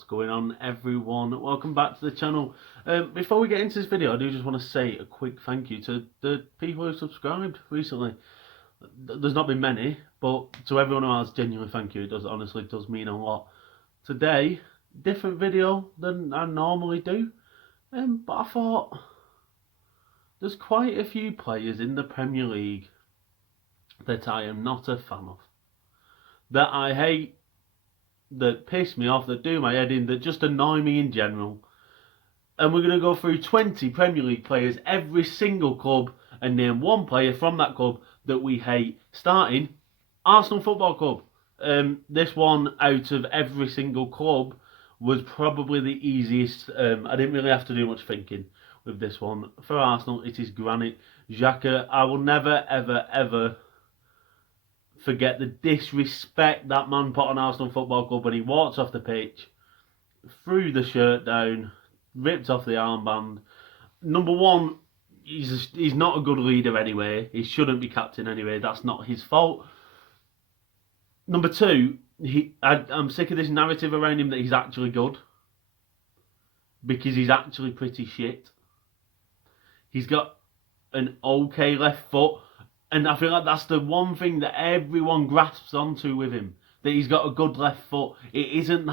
What's going on, everyone? Welcome back to the channel. Before we get into this video, I do just want to say a quick thank you to the people who subscribed recently. There's not been many, but to everyone who has, genuinely thank you. It does, honestly does mean a lot. Today, different video than I normally do, but I thought there's quite a few players in the Premier League that I am not a fan of, that I hate, that piss me off, that do my head in, that just annoy me in general. And we're going to go through 20 Premier League players, every single club, and name one player from that club that we hate, starting Arsenal Football Club. This one, out of every single club, was probably the easiest. I didn't really have to do much thinking with this one. For Arsenal, it is Granit Xhaka. I will never, ever, ever forget the disrespect that man put on Arsenal Football Club when he walked off the pitch, threw the shirt down, ripped off the armband. Number one, he's not a good leader anyway. He shouldn't be captain anyway. That's not his fault. Number two, I'm sick of this narrative around him that he's actually good, because he's actually pretty shit. He's got an okay left foot, and I feel like that's the one thing that everyone grasps onto with him, that he's got a good left foot. It isn't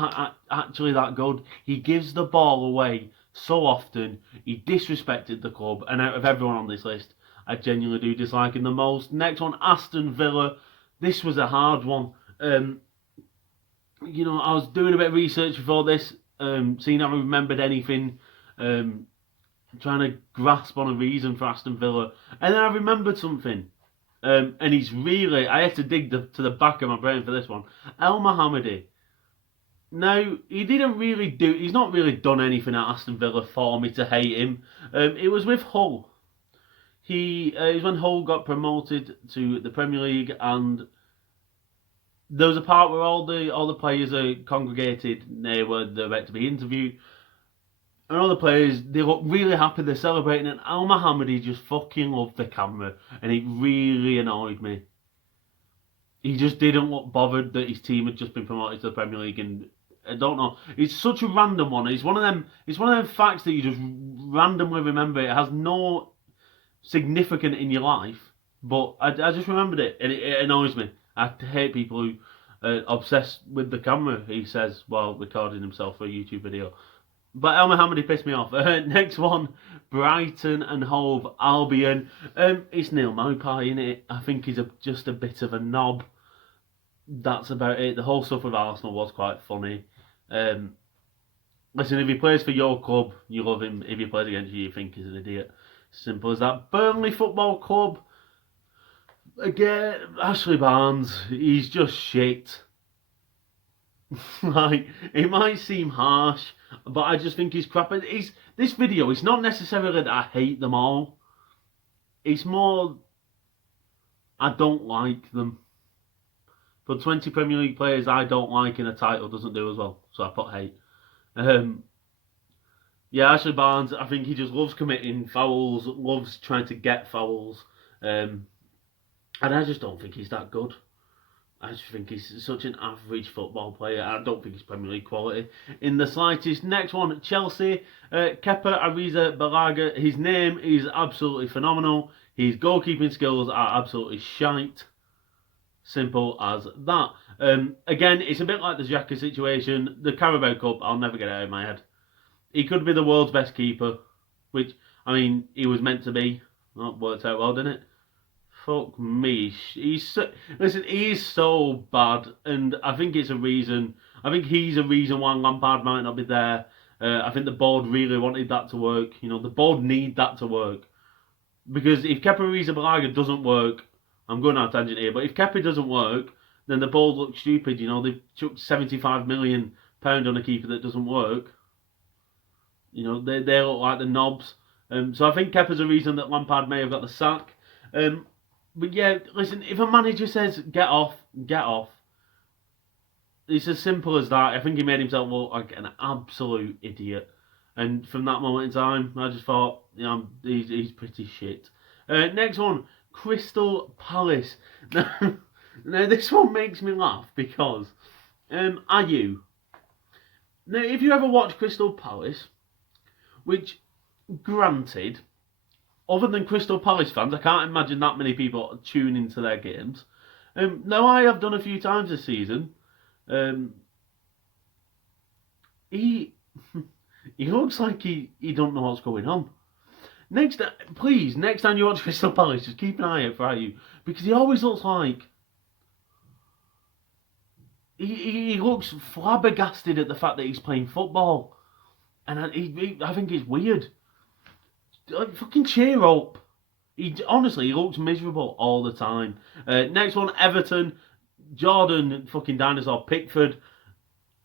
actually that good. He gives the ball away so often. He disrespected the club, and out of everyone on this list, I genuinely do dislike him the most. Next one, Aston Villa. This was a hard one. You know, I was doing a bit of research before this, seeing if I remembered anything, trying to grasp on a reason for Aston Villa, and then I remembered something. And he's really, I had to dig to the back of my brain for this one. El Mohammadi. Now, he's not really done anything at Aston Villa for me to hate him. It was with Hull. It was when Hull got promoted to the Premier League, and there was a part where all the players are congregated near where they're about to be interviewed. And all the players, they look really happy, they're celebrating, and El Mohammadi just fucking loved the camera, and it really annoyed me. He just didn't look bothered that his team had just been promoted to the Premier League, and I don't know. It's such a random one. It's one of them facts that you just randomly remember. It has no significance in your life, but I just remembered it, and it annoys me. I hate people who are obsessed with the camera, he says, while recording himself for a YouTube video. But El Mohammadi pissed me off. Next one, Brighton and Hove Albion. It's Neil Maupay, innit? I think he's just a bit of a knob. That's about it. The whole stuff with Arsenal was quite funny. Listen, if he plays for your club, you love him. If he plays against you, you think he's an idiot. Simple as that. Burnley Football Club. Again, Ashley Barnes. He's just shit. Like, it might seem harsh, but I just think he's crap. This video, it's not necessarily that I hate them all. It's more, I don't like them. But 20 Premier League players I don't like in a title doesn't do as well, so I put hate. Yeah, Ashley Barnes, I think he just loves committing fouls, loves trying to get fouls. And I just don't think he's that good. I just think he's such an average football player. I don't think he's Premier League quality in the slightest. Next one, Chelsea. Kepa Arrizabalaga. His name is absolutely phenomenal. His goalkeeping skills are absolutely shite. Simple as that. Again, it's a bit like the Xhaka situation. The Carabao Cup, I'll never get it out of my head. He could be the world's best keeper, which, I mean, he was meant to be. That worked out well, didn't it? Fuck me. He's so bad, and I think it's a reason. I think he's a reason why Lampard might not be there. I think the board really wanted that to work. You know, the board need that to work, because if Kepa Arrizabalaga doesn't work, I'm going on a tangent here, but if Kepa doesn't work, then the board looks stupid. You know, they've chucked £75 million on a keeper that doesn't work. You know, they look like the knobs. So I think Kepa's a reason that Lampard may have got the sack. But yeah, listen, if a manager says, get off, get off. It's as simple as that. I think he made himself look like an absolute idiot. And from that moment in time, I just thought, you know, he's pretty shit. Next one, Crystal Palace. Now this one makes me laugh because, Ayew, Now, if you ever watch Crystal Palace, which, granted, other than Crystal Palace fans, I can't imagine that many people tune into their games. Now, I have done a few times this season. He he looks like he don't know what's going on. Next time you watch Crystal Palace, just keep an eye out for Ayew, because he always looks like he looks flabbergasted at the fact that he's playing football, and I think it's weird. Like, fucking cheer up. He looks miserable all the time. Next one, Everton. Jordan fucking Dinosaur Pickford.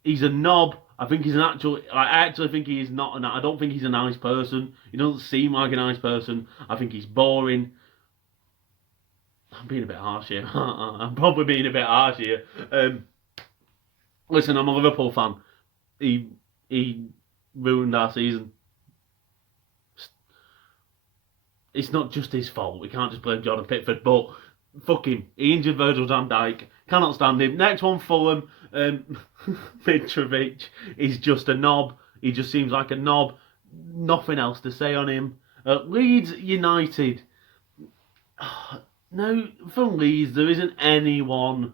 He's a knob. I actually think he is not. I don't think he's a nice person. He doesn't seem like a nice person. I think he's boring. I'm being a bit harsh here. I'm probably being a bit harsh here. Listen, I'm a Liverpool fan. He ruined our season. It's not just his fault. We can't just blame Jordan Pickford, but fuck him. He injured Virgil van Dijk. Cannot stand him. Next one, Fulham. Mitrovic is just a knob. He just seems like a knob. Nothing else to say on him. Leeds United. No, from Leeds, there isn't anyone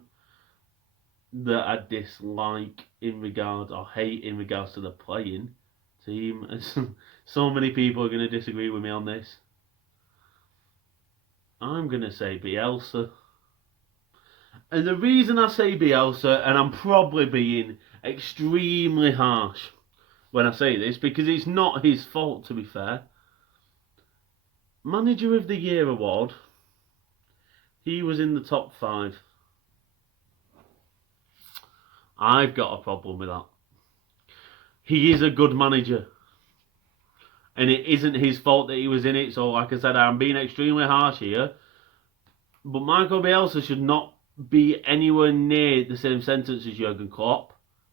that I dislike in regards, or hate in regards to the playing team. So many people are going to disagree with me on this. I'm going to say Bielsa. And the reason I say Bielsa, and I'm probably being extremely harsh when I say this, because it's not his fault, to be fair. Manager of the Year award, he was in the top 5. I've got a problem with that. He is a good manager. And it isn't his fault that he was in it. So, like I said, I'm being extremely harsh here. But Marco Bielsa should not be anywhere near the same sentence as Jurgen Klopp,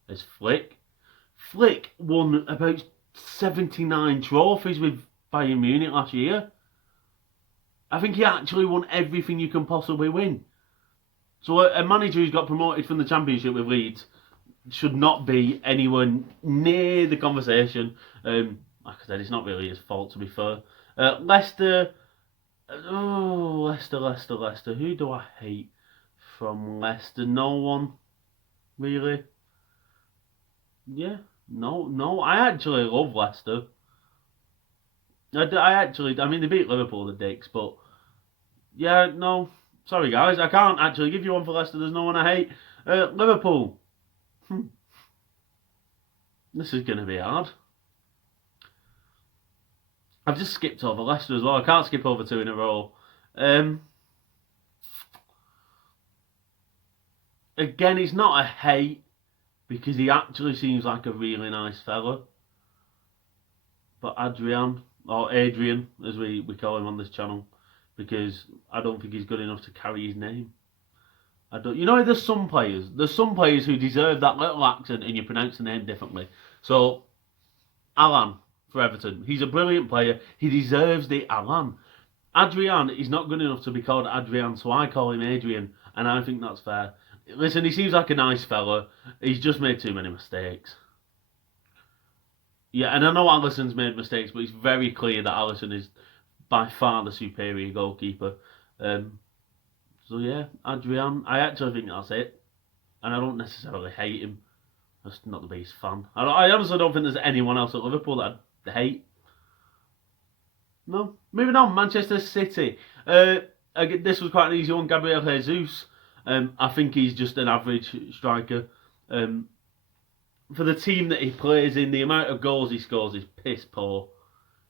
as Flick. Flick won about 79 trophies with Bayern Munich last year. I think he actually won everything you can possibly win. So a manager who's got promoted from the Championship with Leeds should not be anywhere near the conversation. Like I said, it's not really his fault, to be fair. Leicester. Oh, Leicester. Who do I hate from Leicester? No one, really. Yeah, no. I actually love Leicester. I mean, they beat Liverpool, the dicks, but yeah, no. Sorry, guys, I can't actually give you one for Leicester. There's no one I hate. Liverpool. This is going to be hard. I've just skipped over Leicester as well. I can't skip over 2 in a row. Again, it's not a hate, because he actually seems like a really nice fella. But Adrian, as we call him on this channel, because I don't think he's good enough to carry his name. There's some players who deserve that little accent and you pronounce the name differently. So, Alan for Everton, he's a brilliant player. He deserves the Alan. Adrian is not good enough to be called Adrian, so I call him Adrian, and I think that's fair. Listen, he seems like a nice fella. He's just made too many mistakes. Yeah, and I know Alisson's made mistakes, but it's very clear that Alisson is by far the superior goalkeeper. So yeah, Adrian, I actually think that's it. And I don't necessarily hate him. I'm just not the biggest fan. I honestly don't think there's anyone else at Liverpool that I'd hate. No. Moving on, Manchester City. This was quite an easy one, Gabriel Jesus. I think he's just an average striker. For the team that he plays in, the amount of goals he scores is piss poor.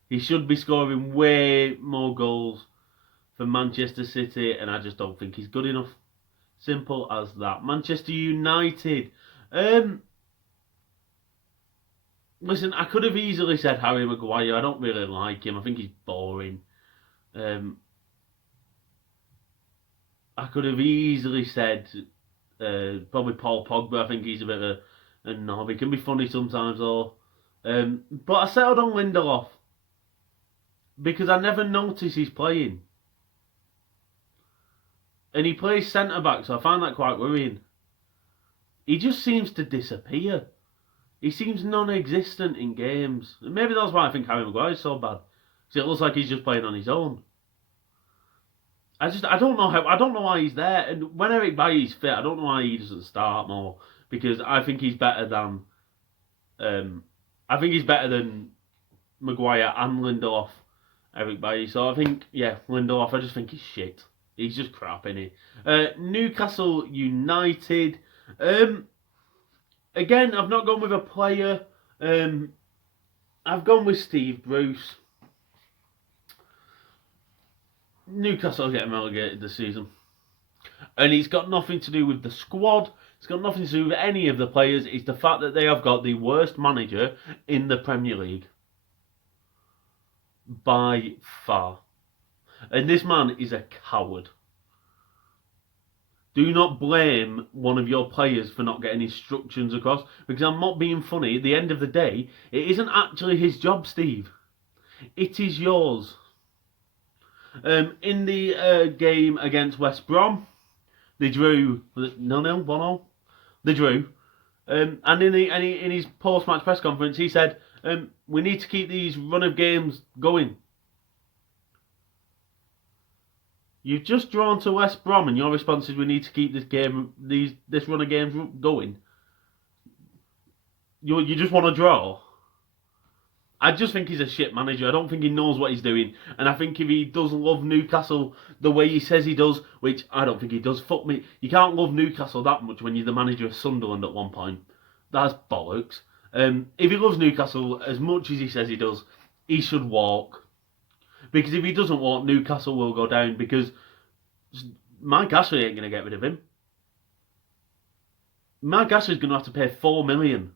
He should be scoring way more goals for Manchester City, and I just don't think he's good enough. Simple as that. Manchester United. Listen, I could have easily said Harry Maguire. I don't really like him. I think he's boring. I could have easily said probably Paul Pogba. I think he's a bit of a knob. He can be funny sometimes, though. But I settled on Lindelof because I never notice he's playing. And he plays centre-back, so I find that quite worrying. He just seems to disappear. He seems non-existent in games. Maybe that's why I think Harry Maguire is so bad. Because it looks like he's just playing on his own. I don't know I don't know why he's there. And when Eric Bailly's fit, I don't know why he doesn't start more. Because I think he's better than, Maguire and Lindelof, Eric Bailly. So I think, yeah, Lindelof, I just think he's shit. He's just crap, innit? Newcastle United. Again, I've not gone with a player. I've gone with Steve Bruce. Newcastle are getting relegated this season. And it's got nothing to do with the squad. It's got nothing to do with any of the players. It's the fact that they have got the worst manager in the Premier League. By far. And this man is a coward. Do not blame one of your players for not getting instructions across. Because I'm not being funny. At the end of the day, it isn't actually his job, Steve. It is yours. In the game against West Brom, they drew 0-0, 1-0. They drew. And in his post-match press conference, he said, we need to keep these run of games going. You've just drawn to West Brom, and your response is we need to keep this run of games going. You just want to draw. I just think he's a shit manager. I don't think he knows what he's doing. And I think if he does love Newcastle the way he says he does, which I don't think he does, fuck me. You can't love Newcastle that much when you're the manager of Sunderland at one point. That's bollocks. If he loves Newcastle as much as he says he does, he should walk. Because if he doesn't walk, Newcastle will go down. Because Mike Ashley ain't going to get rid of him. Mike Ashley's going to have to pay $4 million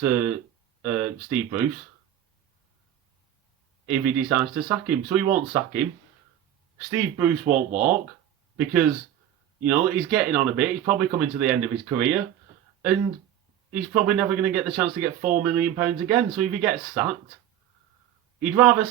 to Steve Bruce if he decides to sack him. So he won't sack him. Steve Bruce won't walk because, he's getting on a bit. He's probably coming to the end of his career and he's probably never going to get the chance to get £4 million again. So if he gets sacked, he'd rather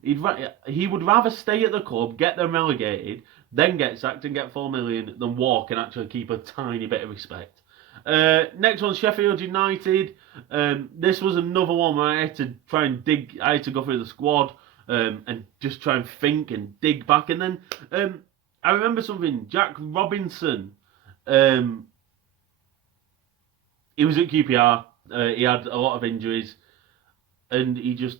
he would rather stay at the club, get them relegated, then get sacked and get $4 million than walk and actually keep a tiny bit of respect. Next one, Sheffield United. This was another one where I had to try and dig. I had to go through the squad and just try and think and dig back. And then I remember something. Jack Robinson. He was at QPR. He had a lot of injuries, and he just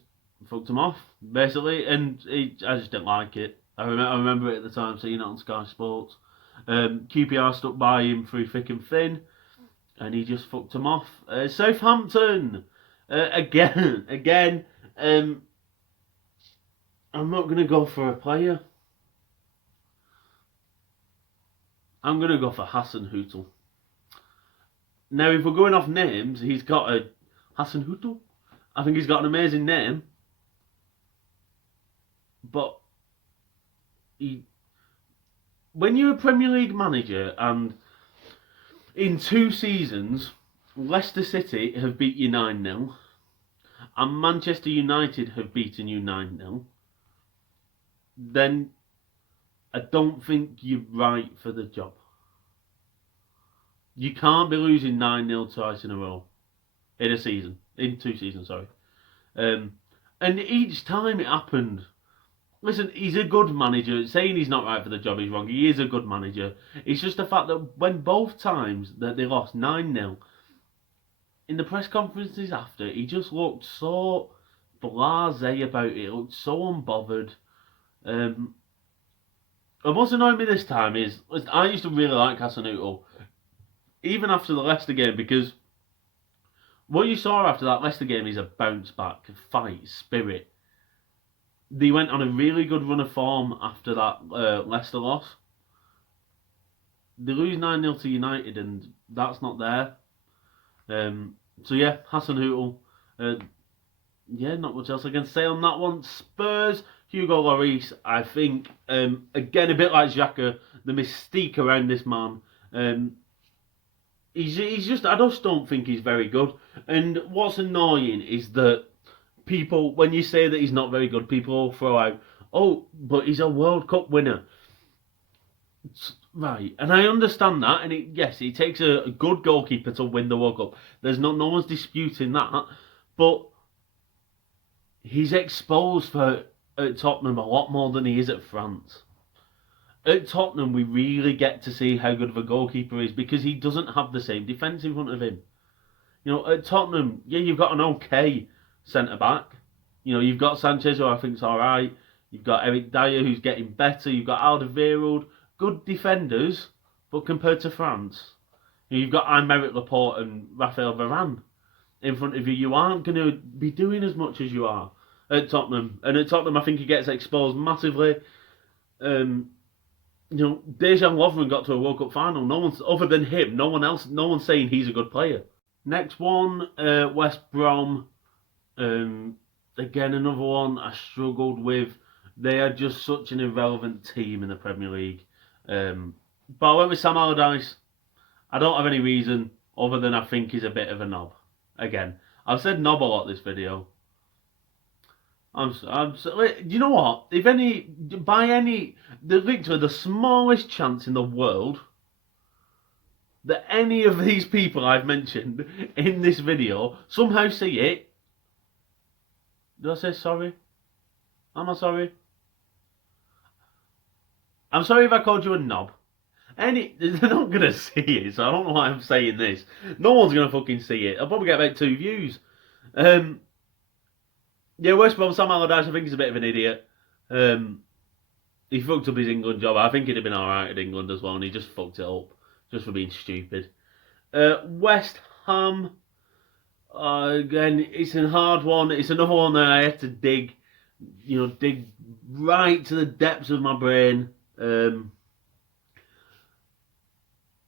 fucked him off basically. And I just didn't like it. I remember it at the time, seeing it on Sky Sports. QPR stuck by him through thick and thin. And he just fucked him off. Southampton. Again. I'm not going to go for a player. I'm going to go for Hasenhüttl. Now, if we're going off names, he's got a... Hasenhüttl? I think he's got an amazing name. But... when you're a Premier League manager and... in 2 seasons, Leicester City have beat you 9-0 and Manchester United have beaten you 9-0, then I don't think you're right for the job. You can't be losing 9-0 twice in a row in 2 seasons, sorry. And each time it happened, listen, he's a good manager. Saying he's not right for the job is wrong. He is a good manager. It's just the fact that when both times that they lost 9-0, in the press conferences after, he just looked so blasé about it. He looked so unbothered. And what's annoyed me this time is, I used to really like Hasenhüttl, even after the Leicester game, because what you saw after that Leicester game is a bounce back, fight, spirit. They went on a really good run of form after that Leicester loss. They lose 9-0 to United and that's not there. So yeah, Hasenhüttl. Not much else I can say on that one. Spurs, Hugo Lloris, I think, again, a bit like Xhaka, the mystique around this man. He's just, I just don't think he's very good. And what's annoying is that people, when you say that he's not very good, people all throw out, oh, but he's a World Cup winner. Right, and I understand that, and yes, it takes a good goalkeeper to win the World Cup. There's no one's disputing that, but he's exposed for at Tottenham a lot more than he is at France. At Tottenham, we really get to see how good of a goalkeeper he is because he doesn't have the same defence in front of him. You know, at Tottenham, yeah, you've got an okay centre back. You know, you've got Sanchez, who I think's all right. You've got Eric Dyer, who's getting better. You've got Alderweireld, good defenders, but compared to France, you've got Aymeric Laporte and Raphael Varane in front of you. You aren't going to be doing as much as you are at Tottenham. And at Tottenham, I think he gets exposed massively. You know, Dejan Lovren got to a World Cup final. No one's other than him. No one else. No one's saying he's a good player. Next one, West Brom. Again, another one I struggled with. They are just such an irrelevant team in the Premier League. But I went with Sam Allardyce. I don't have any reason other than I think he's a bit of a knob. Again, I've said knob a lot this video. You know what? If literally the smallest chance in the world that any of these people I've mentioned in this video somehow see it, did I say sorry? Am I sorry? I'm sorry if I called you a knob. They're not gonna see it, so I don't know why I'm saying this. No one's gonna fucking see it. I'll probably get about 2 views. Yeah, West Brom, Sam Allardyce, I think he's a bit of an idiot. He fucked up his England job. I think he'd have been alright at England as well, and he just fucked it up just for being stupid. West Ham, again, it's a hard one. It's another one that I had to dig right to the depths of my brain.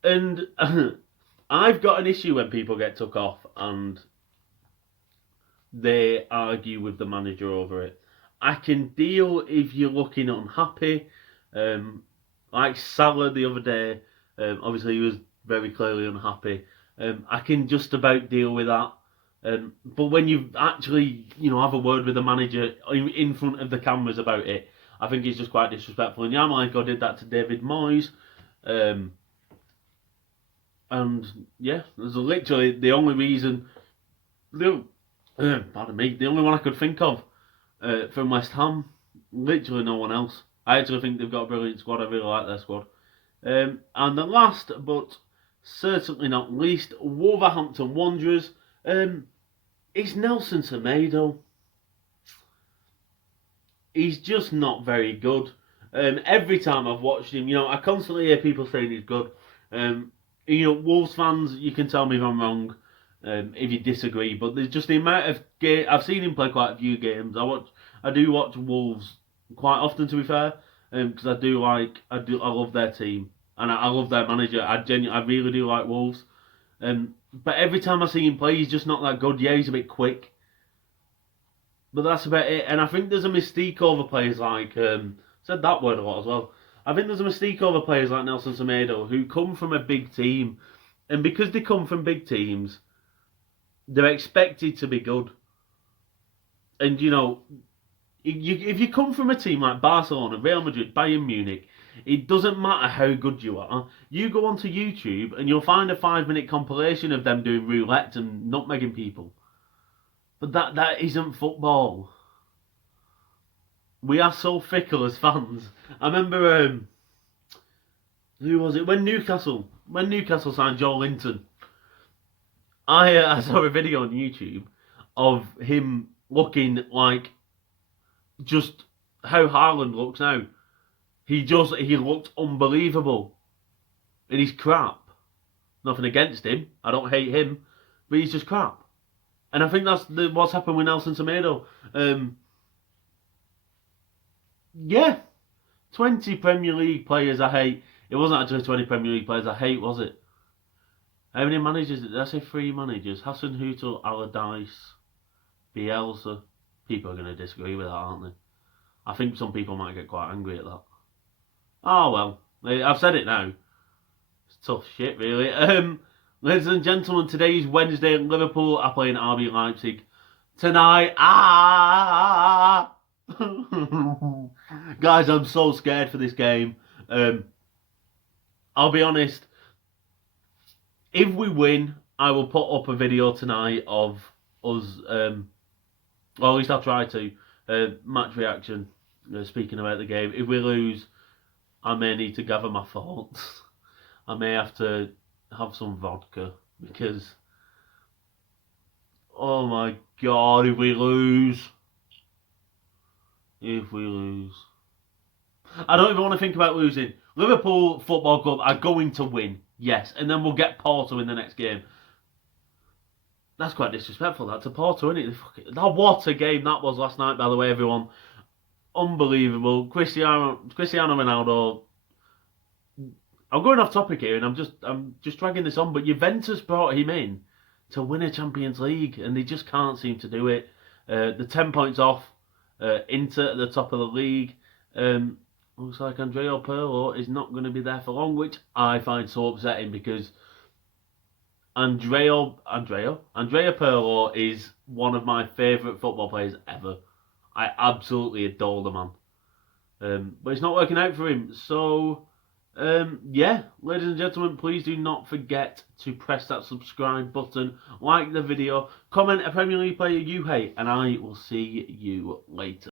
And I've got an issue when people get took off and they argue with the manager over it. I can deal if you're looking unhappy. Like Salah the other day, obviously he was very clearly unhappy. I can just about deal with that. But when you actually, have a word with the manager in front of the cameras about it, I think it's just quite disrespectful. And Yarmolenko did that to David Moyes. And yeah, there's literally the only reason. Pardon me, the only one I could think of from West Ham. Literally no one else. I actually think they've got a brilliant squad. I really like their squad. And the last, but certainly not least, Wolverhampton Wanderers. It's Nelson Semedo. He's just not very good. Every time I've watched him, I constantly hear people saying he's good. Wolves fans, you can tell me if I'm wrong. If you disagree, but there's just the amount of I've seen him play quite a few games. I do watch Wolves quite often, to be fair, because I love their team and I love their manager. I really do like Wolves. But every time I see him play, he's just not that good. Yeah, he's a bit quick, but that's about it. And I think there's a mystique over players like said that word a lot as well. I think there's a mystique over players like Nelson Semedo who come from a big team, and because they come from big teams, they're expected to be good. And, if you come from a team like Barcelona, Real Madrid, Bayern Munich, it doesn't matter how good you are. You go onto YouTube and you'll find a 5-minute compilation of them doing roulette and nutmegging people. But that isn't football. We are so fickle as fans. I remember, who was it? When Newcastle signed Joe Linton, I saw a video on YouTube of him looking like just how Haaland looks now. He looked unbelievable. And he's crap. Nothing against him. I don't hate him. But he's just crap. And I think that's what's happened with Nelson Semedo. Yeah. 20 Premier League players I hate. It wasn't actually 20 Premier League players I hate, was it? How many managers? Did I say 3 managers? Hasenhüttl, Allardyce, Bielsa. People are going to disagree with that, aren't they? I think some people might get quite angry at that. Oh well, I've said it now. It's tough shit, really. Ladies and gentlemen, today is Wednesday at Liverpool. I play in RB Leipzig tonight. Guys, I'm so scared for this game. I'll be honest. If we win, I will put up a video tonight of us, or at least I'll try to, match reaction, speaking about the game. If we lose, I may need to gather my thoughts. I may have to have some vodka, because, oh my God, if we lose. I don't even want to think about losing. Liverpool Football Club are going to win, yes, and then we'll get Porto in the next game. That's quite disrespectful, that, to Porto, isn't it? What a game that was last night, by the way, everyone. Unbelievable. Cristiano Ronaldo. I'm going off topic here, and I'm just dragging this on, but Juventus brought him in to win a Champions League, and they just can't seem to do it. The 10 points off Inter at the top of the league. Looks like Andrea Pirlo is not going to be there for long, which I find so upsetting, because Andrea Pirlo is one of my favourite football players ever. I absolutely adore the man. But it's not working out for him. So, yeah, ladies and gentlemen, please do not forget to press that subscribe button, like the video, comment a Premier League player you hate, and I will see you later.